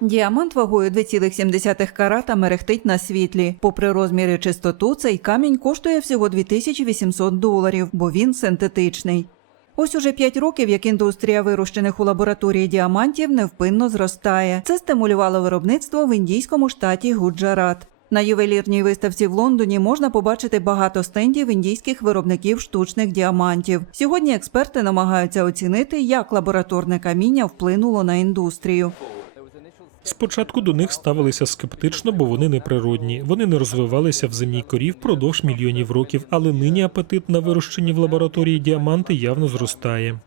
Діамант вагою 2,7 карата мерехтить на світлі. Попри розміри чистоту, цей камінь коштує всього 2800 доларів, бо він синтетичний. Ось уже 5 років, як індустрія вирощених у лабораторії діамантів невпинно зростає. Це стимулювало виробництво в індійському штаті Гуджарат. На ювелірній виставці в Лондоні можна побачити багато стендів індійських виробників штучних діамантів. Сьогодні експерти намагаються оцінити, як лабораторне каміння вплинуло на індустрію. Спочатку до них ставилися скептично, бо вони неприродні. Вони не розвивалися в земній корі впродовж мільйонів років, але нині апетит на вирощені в лабораторії діаманти явно зростає.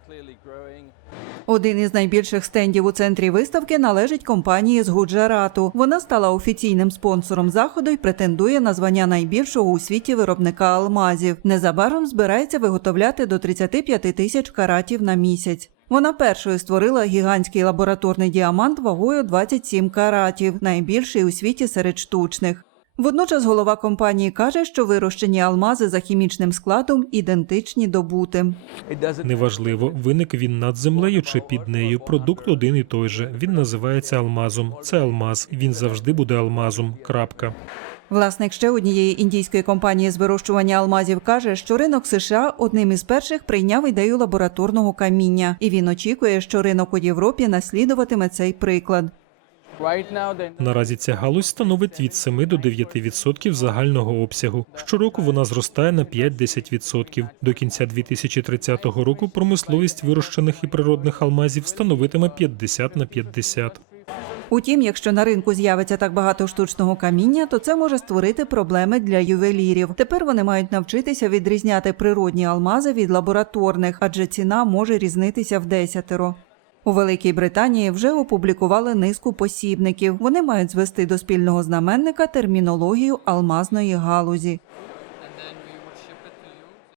Один із найбільших стендів у центрі виставки належить компанії з Гуджарату. Вона стала офіційним спонсором заходу і претендує на звання найбільшого у світі виробника алмазів. Незабаром збирається виготовляти до 35 тисяч каратів на місяць. Вона першою створила гігантський лабораторний діамант вагою 27 каратів, найбільший у світі серед штучних. Водночас голова компанії каже, що вирощені алмази за хімічним складом ідентичні добутим. Неважливо, виник він над землею чи під нею. Продукт один і той же. Він називається алмазом. Це алмаз. Він завжди буде алмазом. Крапка. Власник ще однієї індійської компанії з вирощування алмазів каже, що ринок США одним із перших прийняв ідею лабораторного каміння, і він очікує, що ринок у Європі наслідуватиме цей приклад. Наразі ця галузь становить від 7 до 9% загального обсягу. Щороку вона зростає на 5-10%. До кінця 2030 року промисловість вирощених і природних алмазів становитиме 50 на 50. Утім, якщо на ринку з'явиться так багато штучного каміння, то це може створити проблеми для ювелірів. Тепер вони мають навчитися відрізняти природні алмази від лабораторних, адже ціна може різнитися в десятеро. У Великій Британії вже опублікували низку посібників. Вони мають звести до спільного знаменника термінологію алмазної галузі.